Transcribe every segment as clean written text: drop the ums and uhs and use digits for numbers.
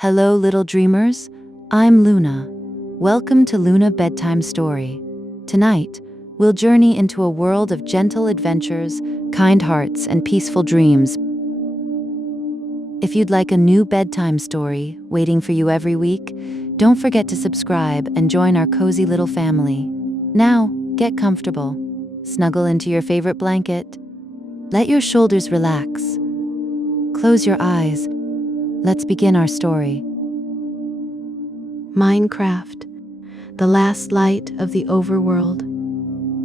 Hello, little dreamers. I'm Luna. Welcome to Luna Bedtime Story. Tonight, we'll journey into a world of gentle adventures, kind hearts, and peaceful dreams. If you'd like a new bedtime story waiting for you every week, don't forget to subscribe and join our cozy little family. Now, get comfortable. Snuggle into your favorite blanket. Let your shoulders relax. Close your eyes. Let's begin our story. Minecraft, The Last Light of the Overworld,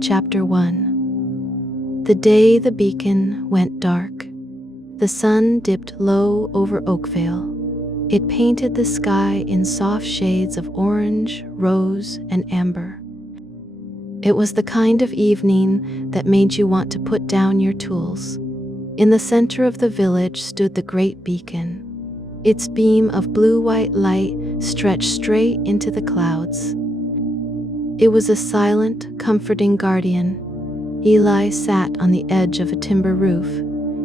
Chapter 1. The day the beacon went dark, the sun dipped low over Oakvale. It painted the sky in soft shades of orange, rose, and amber. It was the kind of evening that made you want to put down your tools. In the center of the village stood the great beacon. Its beam of blue-white light stretched straight into the clouds. It was a silent, comforting guardian. Eli sat on the edge of a timber roof.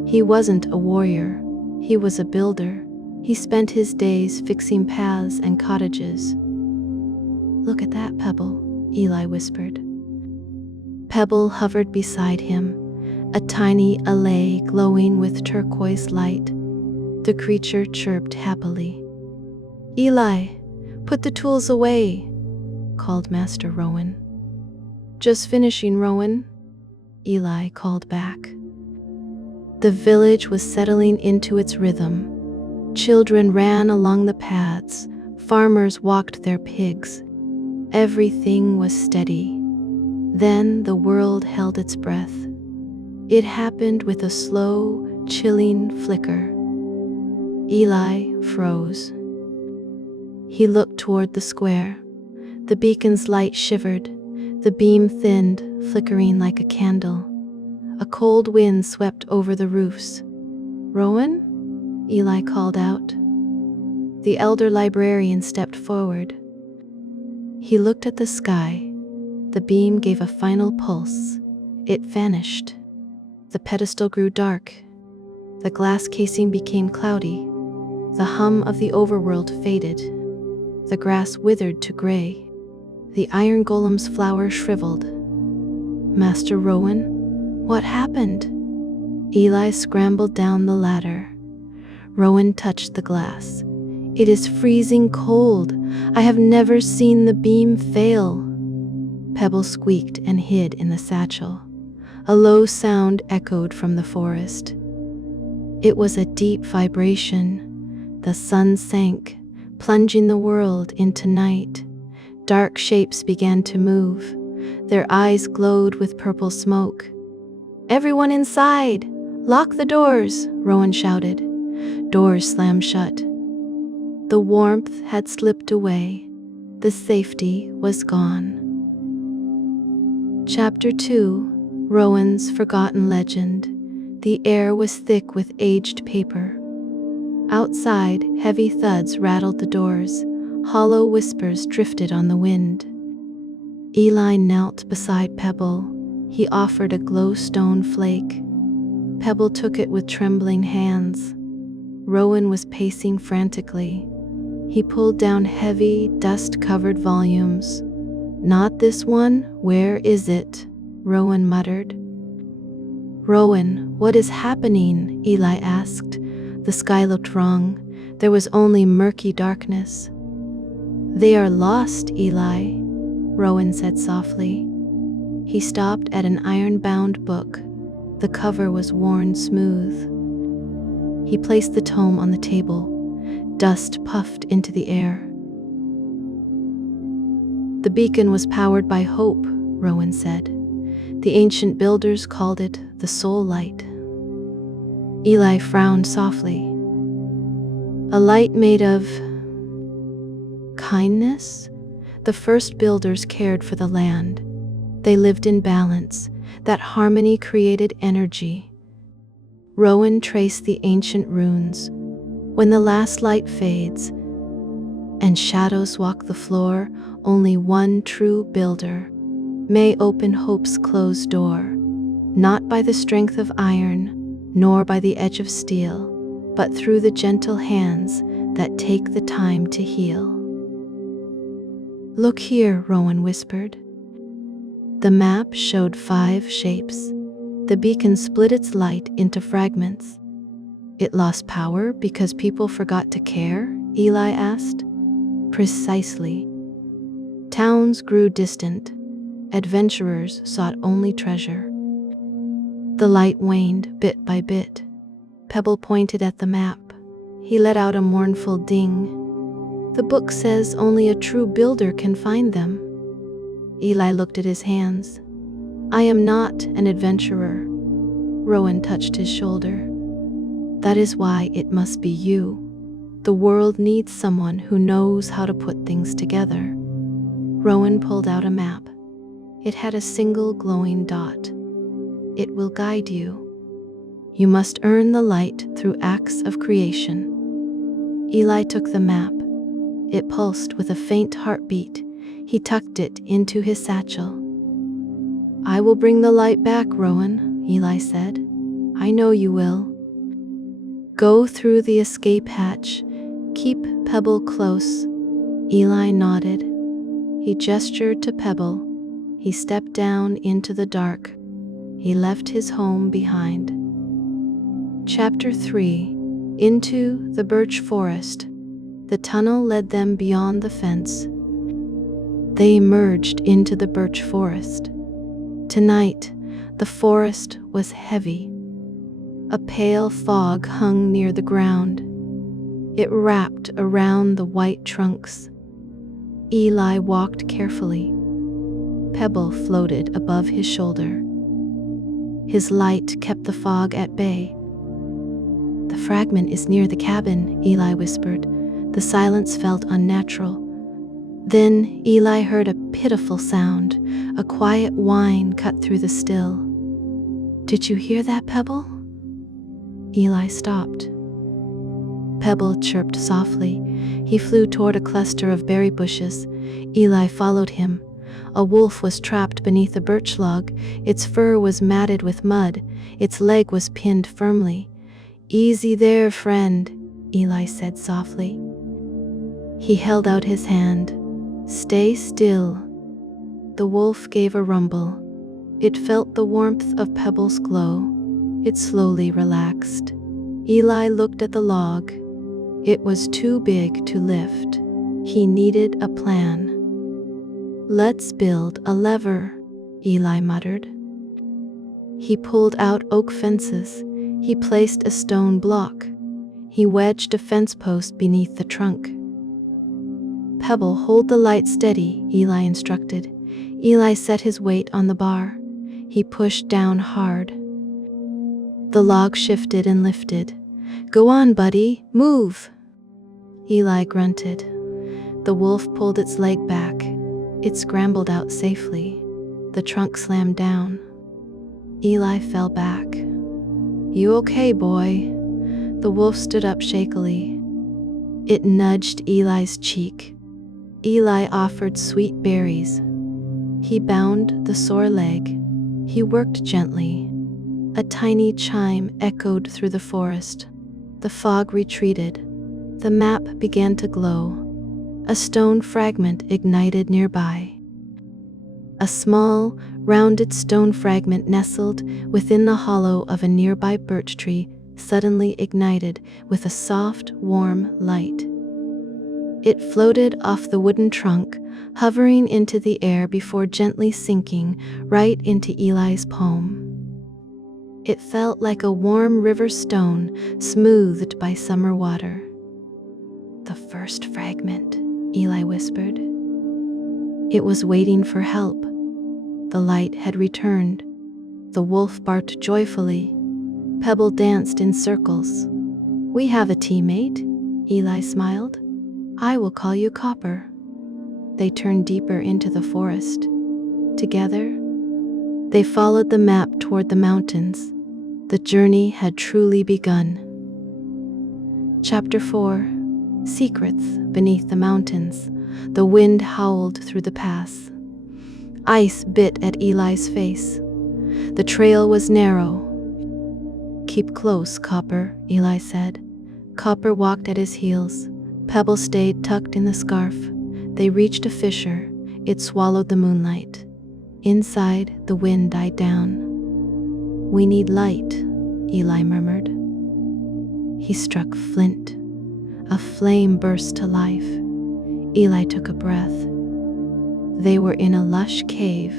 He wasn't a warrior. He was a builder. He spent his days fixing paths and cottages. "Look at that pebble," Eli whispered. Pebble hovered beside him, a tiny allay glowing with turquoise light. The creature chirped happily. "Eli, put the tools away," called Master Rowan. "Just finishing, Rowan," Eli called back. The village was settling into its rhythm. Children ran along the paths. Farmers walked their pigs. Everything was steady. Then the world held its breath. It happened with a slow, chilling flicker. Eli froze. He looked toward the square. The beacon's light shivered. The beam thinned, flickering like a candle. A cold wind swept over the roofs. "Rowan?" Eli called out. The elder librarian stepped forward. He looked at the sky. The beam gave a final pulse. It vanished. The pedestal grew dark. The glass casing became cloudy. The hum of the overworld faded. The grass withered to gray. The iron golem's flower shriveled. "Master Rowan, what happened?" Eli scrambled down the ladder. Rowan touched the glass. "It is freezing cold. I have never seen the beam fail." Pebble squeaked and hid in the satchel. A low sound echoed from the forest. It was a deep vibration. The sun sank, plunging the world into night. Dark shapes began to move. Their eyes glowed with purple smoke. "Everyone inside! Lock the doors!" Rowan shouted. Doors slammed shut. The warmth had slipped away. The safety was gone. Chapter 2. Rowan's Forgotten Legend. The air was thick with aged paper. Outside, heavy thuds rattled the doors. Hollow whispers drifted on the wind. Eli knelt beside Pebble. He offered a glowstone flake. Pebble took it with trembling hands. Rowan was pacing frantically. He pulled down heavy, dust-covered volumes. "Not this one? Where is it?" Rowan muttered. "Rowan, what is happening?" Eli asked. The sky looked wrong. There was only murky darkness. "They are lost, Eli," Rowan said softly. He stopped at an iron-bound book. The cover was worn smooth. He placed the tome on the table. Dust puffed into the air. "The beacon was powered by hope," Rowan said. "The ancient builders called it the soul light." Eli frowned softly. "A light made of kindness?" The first builders cared for the land. They lived in balance. That harmony created energy. Rowan traced the ancient runes. When the last light fades and shadows walk the floor, only one true builder may open hope's closed door, not by the strength of iron, nor by the edge of steel, but through the gentle hands that take the time to heal. "Look here," Rowan whispered. The map showed 5 shapes. The beacon split its light into fragments. "It lost power because people forgot to care?" Eli asked. "Precisely. Towns grew distant. Adventurers sought only treasure." The light waned bit by bit. Pebble pointed at the map. He let out a mournful ding. "The book says only a true builder can find them." Eli looked at his hands. "I am not an adventurer." Rowan touched his shoulder. "That is why it must be you. The world needs someone who knows how to put things together." Rowan pulled out a map. It had a single glowing dot. "It will guide you. You must earn the light through acts of creation." Eli took the map. It pulsed with a faint heartbeat. He tucked it into his satchel. "I will bring the light back, Rowan," Eli said. "I know you will. Go through the escape hatch. Keep Pebble close." Eli nodded. He gestured to Pebble. He stepped down into the dark. He left his home behind. Chapter 3. Into the birch forest. The tunnel led them beyond the fence. They emerged into the birch forest. Tonight, the forest was heavy. A pale fog hung near the ground. It wrapped around the white trunks. Eli walked carefully. Pebble floated above his shoulder. His light kept the fog at bay. "The fragment is near the cabin," Eli whispered. The silence felt unnatural. Then Eli heard a pitiful sound. A quiet whine cut through the still. "Did you hear that, Pebble?" Eli stopped. Pebble chirped softly. He flew toward a cluster of berry bushes. Eli followed him. A wolf was trapped beneath a birch log. Its fur was matted with mud. Its leg was pinned firmly. "Easy there, friend," Eli said softly. He held out his hand. "Stay still." The wolf gave a rumble. It felt the warmth of Pebble's glow. It slowly relaxed. Eli looked at the log. It was too big to lift. He needed a plan. "Let's build a lever," Eli muttered. He pulled out oak fences. He placed a stone block. He wedged a fence post beneath the trunk. "Pebble, hold the light steady," Eli instructed. Eli set his weight on the bar. He pushed down hard. The log shifted and lifted. "Go on, buddy, move." Eli grunted. The wolf pulled its leg back. It scrambled out safely. The trunk slammed down. Eli fell back. "You okay, boy?" The wolf stood up shakily. It nudged Eli's cheek. Eli offered sweet berries. He bound the sore leg. He worked gently. A tiny chime echoed through the forest. The fog retreated. The map began to glow. A stone fragment ignited nearby. A small, rounded stone fragment nestled within the hollow of a nearby birch tree suddenly ignited with a soft, warm light. It floated off the wooden trunk, hovering into the air before gently sinking right into Eli's palm. It felt like a warm river stone smoothed by summer water. "The first fragment," Eli whispered. It was waiting for help. The light had returned. The wolf barked joyfully. Pebble danced in circles. "We have a teammate," Eli smiled. "I will call you Copper." They turned deeper into the forest. Together, they followed the map toward the mountains. The journey had truly begun. Chapter 4. Secrets beneath the mountains. The wind howled through the pass. Ice bit at Eli's face. The trail was narrow. "Keep close, Copper," Eli said. Copper walked at his heels. Pebble stayed tucked in the scarf. They reached a fissure. It swallowed the moonlight. Inside, the wind died down. "We need light," Eli murmured. He struck flint. A flame burst to life. Eli took a breath. They were in a lush cave.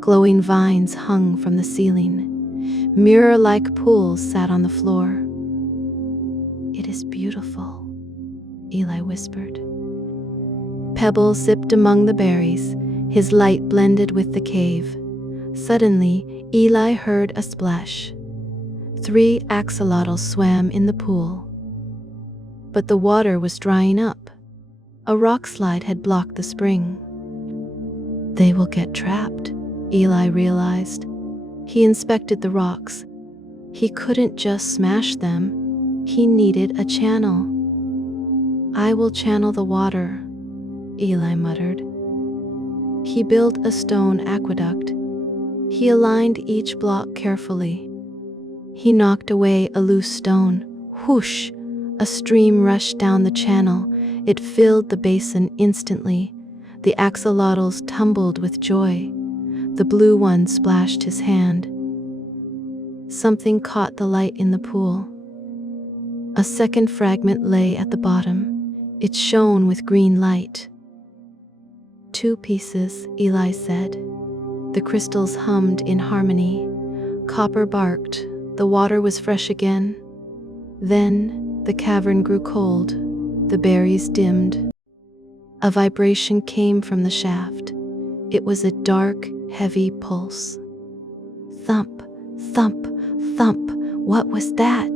Glowing vines hung from the ceiling. Mirror-like pools sat on the floor. "It is beautiful," Eli whispered. Pebble zipped among the berries. His light blended with the cave. Suddenly, Eli heard a splash. 3 axolotls swam in the pool. But the water was drying up. A rock slide had blocked the spring. "They will get trapped," Eli realized. He inspected the rocks. He couldn't just smash them. He needed a channel. "I will channel the water," Eli muttered. He built a stone aqueduct. He aligned each block carefully. He knocked away a loose stone. Whoosh! A stream rushed down the channel. It filled the basin instantly. The axolotls tumbled with joy. The blue one splashed his hand. Something caught the light in the pool. A second fragment lay at the bottom. It shone with green light. 2 pieces, Eli said. The crystals hummed in harmony. Copper barked. The water was fresh again. Then the cavern grew cold. The berries dimmed. A vibration came from the shaft. It was a dark, heavy pulse. Thump, thump, thump. What was that?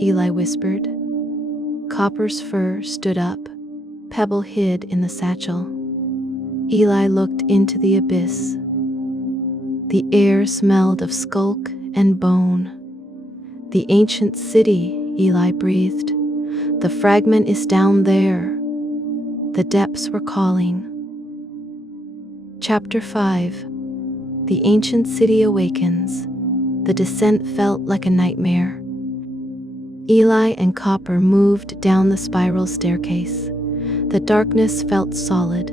Eli whispered. Copper's fur stood up. Pebble hid in the satchel. Eli looked into the abyss. The air smelled of skulk and bone. "The ancient city," Eli breathed. "The fragment is down there." The depths were calling. Chapter 5. The ancient city awakens. The descent felt like a nightmare. Eli and Copper moved down the spiral staircase. The darkness felt solid.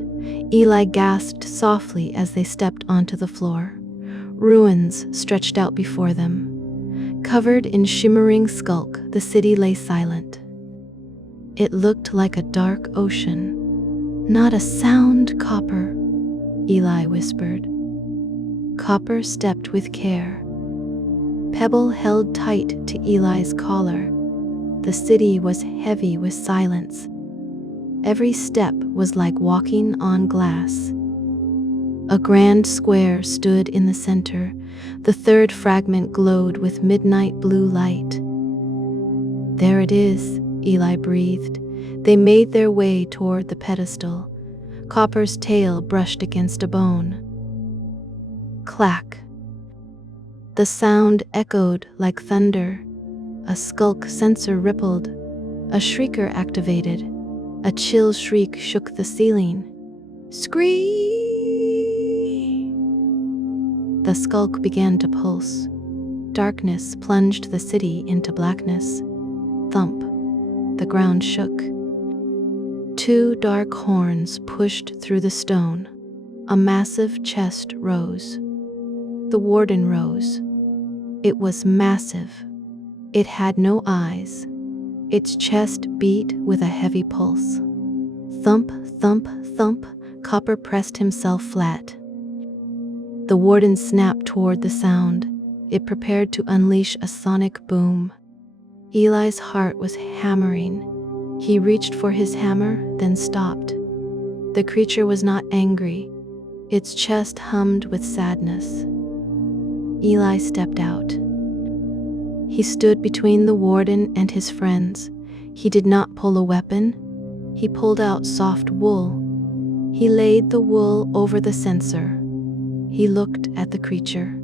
Eli gasped softly as they stepped onto the floor. Ruins stretched out before them. Covered in shimmering skulk, the city lay silent. It looked like a dark ocean. "Not a sound, Copper," Eli whispered. Copper stepped with care. Pebble held tight to Eli's collar. The city was heavy with silence. Every step was like walking on glass. A grand square stood in the center. The third fragment glowed with midnight blue light. "There it is," Eli breathed. They made their way toward the pedestal. Copper's tail brushed against a bone. Clack. The sound echoed like thunder. A skulk sensor rippled. A shrieker activated. A chill shriek shook the ceiling. Scream! The skulk began to pulse. Darkness plunged the city into blackness. Thump. The ground shook. 2 dark horns pushed through the stone. A massive chest rose. The warden rose. It was massive. It had no eyes. Its chest beat with a heavy pulse. Thump, thump, thump. Copper pressed himself flat. The warden snapped toward the sound. It prepared to unleash a sonic boom. Eli's heart was hammering. He reached for his hammer, then stopped. The creature was not angry. Its chest hummed with sadness. Eli stepped out. He stood between the warden and his friends. He did not pull a weapon. He pulled out soft wool. He laid the wool over the censer. He looked at the creature.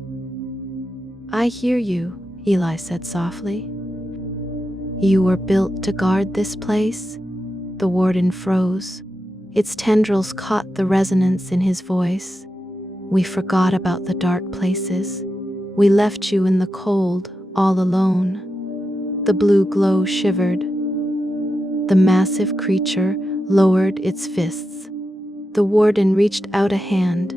"I hear you," Eli said softly. "You were built to guard this place?" The warden froze. Its tendrils caught the resonance in his voice. "We forgot about the dark places. We left you in the cold, all alone." The blue glow shivered. The massive creature lowered its fists. The warden reached out a hand.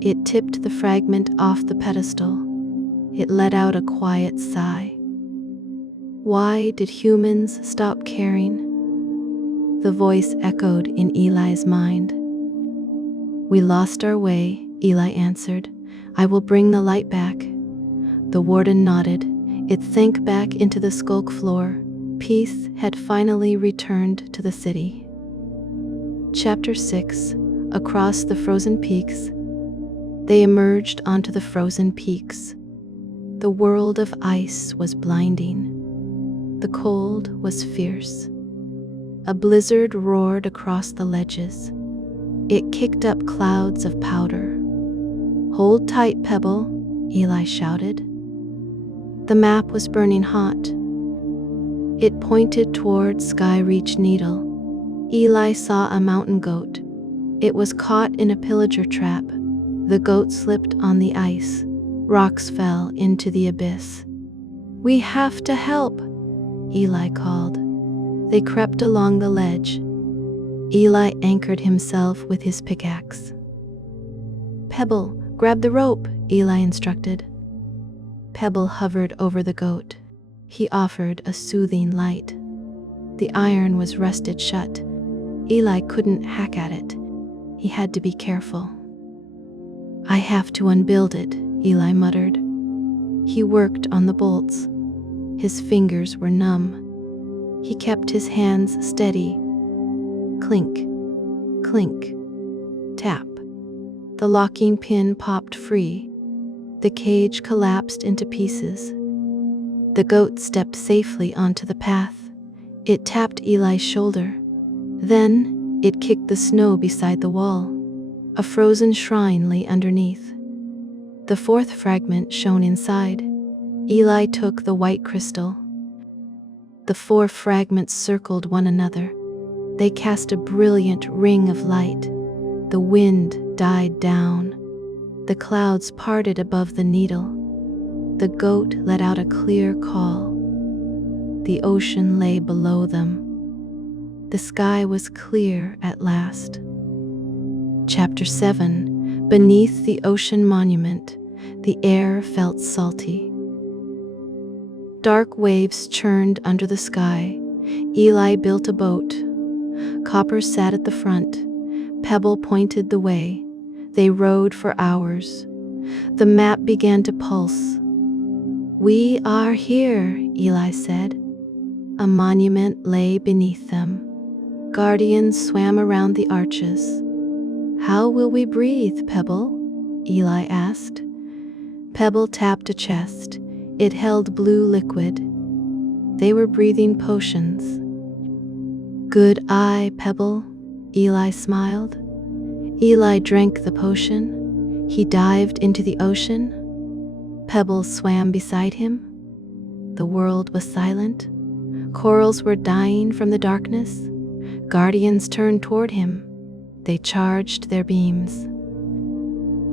It tipped the fragment off the pedestal. It let out a quiet sigh. Why did humans stop caring? The voice echoed in Eli's mind. We lost our way, Eli answered. I will bring the light back. The warden nodded. It sank back into the skulk floor. Peace had finally returned to the city. Chapter 6. Across the frozen peaks. They emerged onto the frozen peaks. The world of ice was blinding. The cold was fierce. A blizzard roared across the ledges. It kicked up clouds of powder. Hold tight, Pebble, Eli shouted. The map was burning hot. It pointed toward Skyreach Needle. Eli saw a mountain goat. It was caught in a pillager trap. The goat slipped on the ice. Rocks fell into the abyss. We have to help, Eli called. They crept along the ledge. Eli anchored himself with his pickaxe. Pebble, grab the rope, Eli instructed. Pebble hovered over the goat. He offered a soothing light. The iron was rusted shut. Eli couldn't hack at it. He had to be careful. I have to unbuild it, Eli muttered. He worked on the bolts. His fingers were numb. He kept his hands steady. Clink, clink, tap. The locking pin popped free. The cage collapsed into pieces. The goat stepped safely onto the path. It tapped Eli's shoulder. Then it kicked the snow beside the wall. A frozen shrine lay underneath. The fourth fragment shone inside. Eli took the white crystal. The four fragments circled one another. They cast a brilliant ring of light. The wind died down. The clouds parted above the needle. The goat let out a clear call. The ocean lay below them. The sky was clear at last. Chapter 7. Beneath the ocean monument, the air felt salty. Dark waves churned under the sky. Eli built a boat. Copper sat at the front. Pebble pointed the way. They rowed for hours. The map began to pulse. We are here, Eli said. A monument lay beneath them. Guardians swam around the arches. How will we breathe, Pebble? Eli asked. Pebble tapped a chest. It held blue liquid. They were breathing potions. Good eye, Pebble, Eli smiled. Eli drank the potion. He dived into the ocean. Pebble swam beside him. The world was silent. Corals were dying from the darkness. Guardians turned toward him. They charged their beams.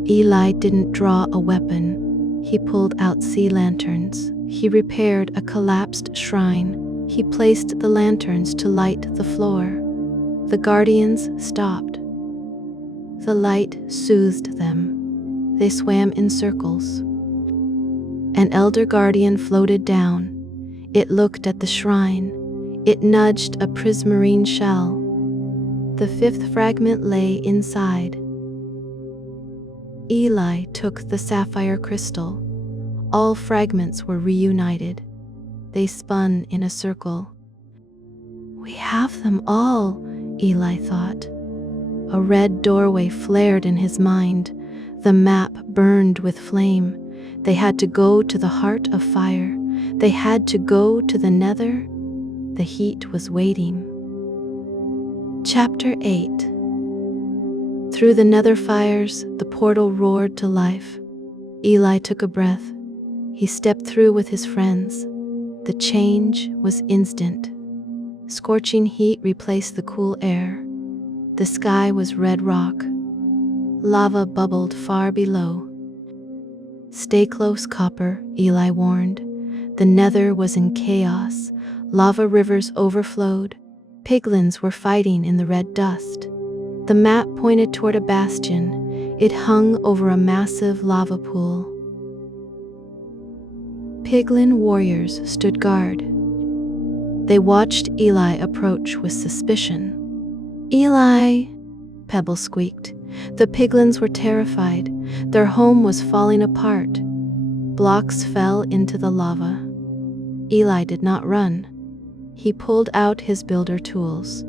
Eli didn't draw a weapon. He pulled out sea lanterns. He repaired a collapsed shrine. He placed the lanterns to light the floor. The guardians stopped. The light soothed them. They swam in circles. An elder guardian floated down. It looked at the shrine. It nudged a prismarine shell. The fifth fragment lay inside. Eli took the sapphire crystal. All fragments were reunited. They spun in a circle. We have them all, Eli thought. A red doorway flared in his mind. The map burned with flame. They had to go to the heart of fire. They had to go to the Nether. The heat was waiting. Chapter 8. Through the Nether fires, the portal roared to life. Eli took a breath. He stepped through with his friends. The change was instant. Scorching heat replaced the cool air. The sky was red rock. Lava bubbled far below. Stay close, Copper, Eli warned. The Nether was in chaos. Lava rivers overflowed. Piglins were fighting in the red dust. The map pointed toward a bastion. It hung over a massive lava pool. Piglin warriors stood guard. They watched Eli approach with suspicion. "Eli," Pebble squeaked. The piglins were terrified. Their home was falling apart. Blocks fell into the lava. Eli did not run. He pulled out his builder tools.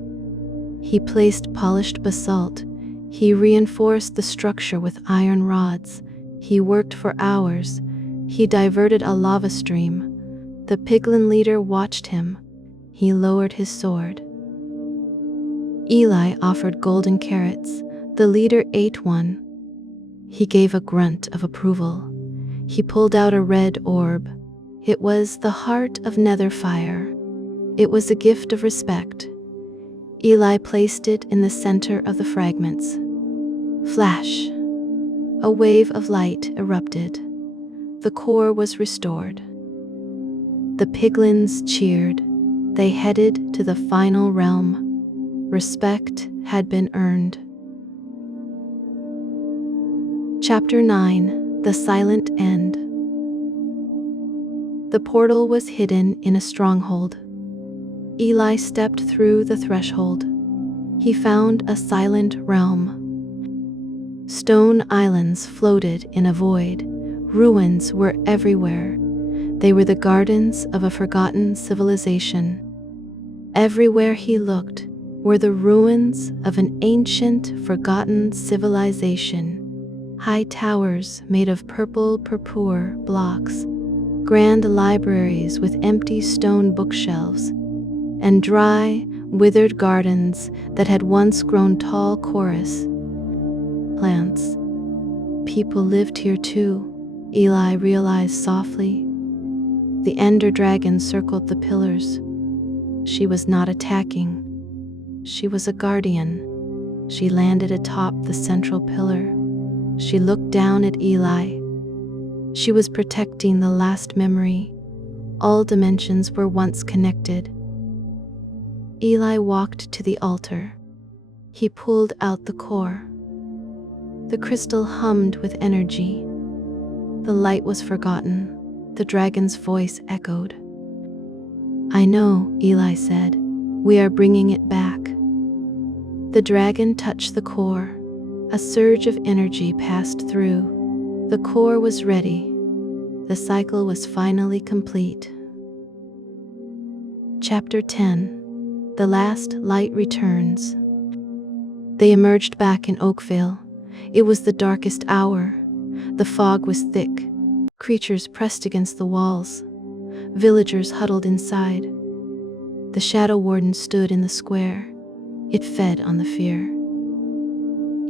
He placed polished basalt. He reinforced the structure with iron rods. He worked for hours. He diverted a lava stream. The piglin leader watched him. He lowered his sword. Eli offered golden carrots. The leader ate one. He gave a grunt of approval. He pulled out a red orb. It was the heart of Nether fire. It was a gift of respect. Eli placed it in the center of the fragments. Flash! A wave of light erupted. The core was restored. The piglins cheered. They headed to the final realm. Respect had been earned. Chapter 9: The Silent End. The portal was hidden in a stronghold. Eli stepped through the threshold. He found a silent realm. Stone islands floated in a void. Ruins were everywhere. They were the gardens of a forgotten civilization. Everywhere he looked were the ruins of an ancient, forgotten civilization. High towers made of purple purpur blocks, grand libraries with empty stone bookshelves, and dry, withered gardens that had once grown tall chorus plants. People lived here too, Eli realized softly. The Ender Dragon circled the pillars. She was not attacking. She was a guardian. She landed atop the central pillar. She looked down at Eli. She was protecting the last memory. All dimensions were once connected. Eli walked to the altar. He pulled out the core. The crystal hummed with energy. The light was forgotten. The dragon's voice echoed. "I know," Eli said. "We are bringing it back." The dragon touched the core. A surge of energy passed through. The core was ready. The cycle was finally complete. Chapter 10: The Last Light Returns. They emerged back in Oakvale. It was the darkest hour. The fog was thick. Creatures pressed against the walls. Villagers huddled inside. The Shadow Warden stood in the square. It fed on the fear.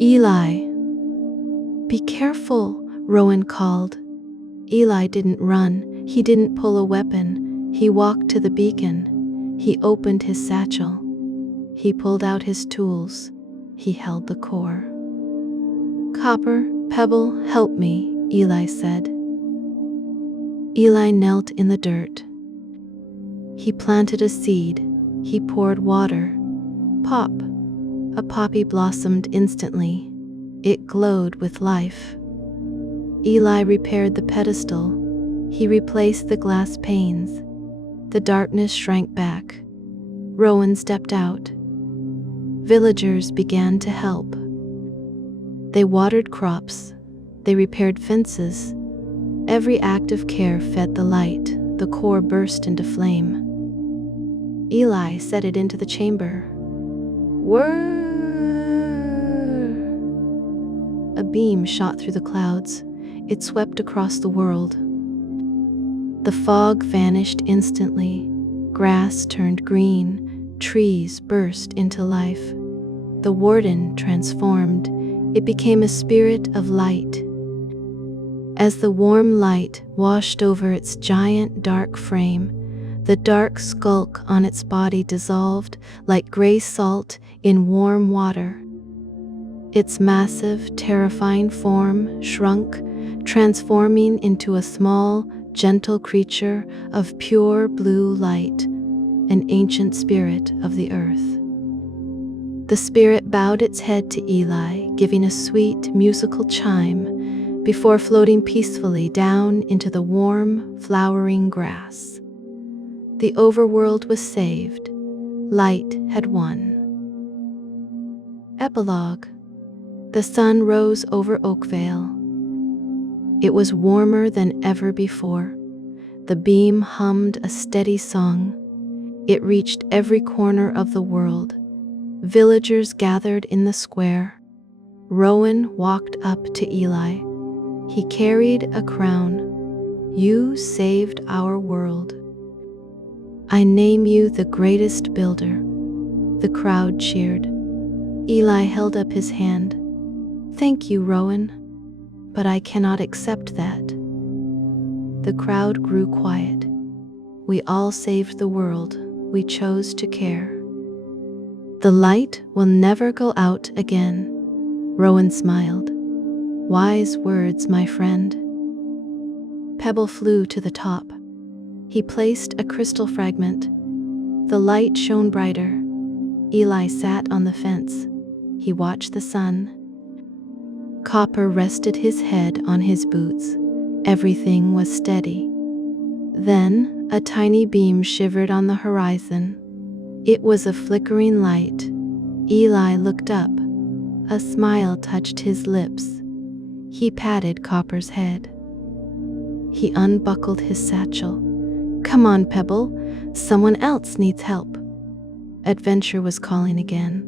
"Eli!" "Be careful," Rowan called. Eli didn't run. He didn't pull a weapon. He walked to the beacon. He opened his satchel. He pulled out his tools. He held the core. "Copper, Pebble, help me," Eli said. Eli knelt in the dirt. He planted a seed. He poured water. Pop! A poppy blossomed instantly. It glowed with life. Eli repaired the pedestal. He replaced the glass panes. The darkness shrank back. Rowan stepped out. Villagers began to help. They watered crops. They repaired fences. Every act of care fed the light. The core burst into flame. Eli set it into the chamber. Whirr! A beam shot through the clouds. It swept across the world. The fog vanished instantly. Grass turned green. Trees burst into life. The warden transformed. It became a spirit of light. As the warm light washed over its giant dark frame, the dark skulk on its body dissolved like gray salt in warm water. Its massive, terrifying form shrunk, transforming into a small, gentle creature of pure blue light, an ancient spirit of the earth. The spirit bowed its head to Eli, giving a sweet musical chime before floating peacefully down into the warm, flowering grass. The overworld was saved. Light had won. Epilogue. The sun rose over Oakvale. It was warmer than ever before. The beam hummed a steady song. It reached every corner of the world. Villagers gathered in the square. Rowan walked up to Eli. He carried a crown. "You saved our world. I name you the greatest builder." The crowd cheered. Eli held up his hand. "Thank you, Rowan, but I cannot accept that." The crowd grew quiet. We all saved the world. We chose to care. The light will never go out again. Rowan smiled. Wise words, my friend. Pebble flew to the top. He placed a crystal fragment. The light shone brighter. Eli sat on the fence. He watched the sun. Copper rested his head on his boots. Everything was steady. Then a tiny beam shivered on the horizon. It was a flickering light. Eli looked up. A smile touched his lips. He patted Copper's head. He unbuckled his satchel. "Come on, Pebble. Someone else needs help." Adventure was calling again.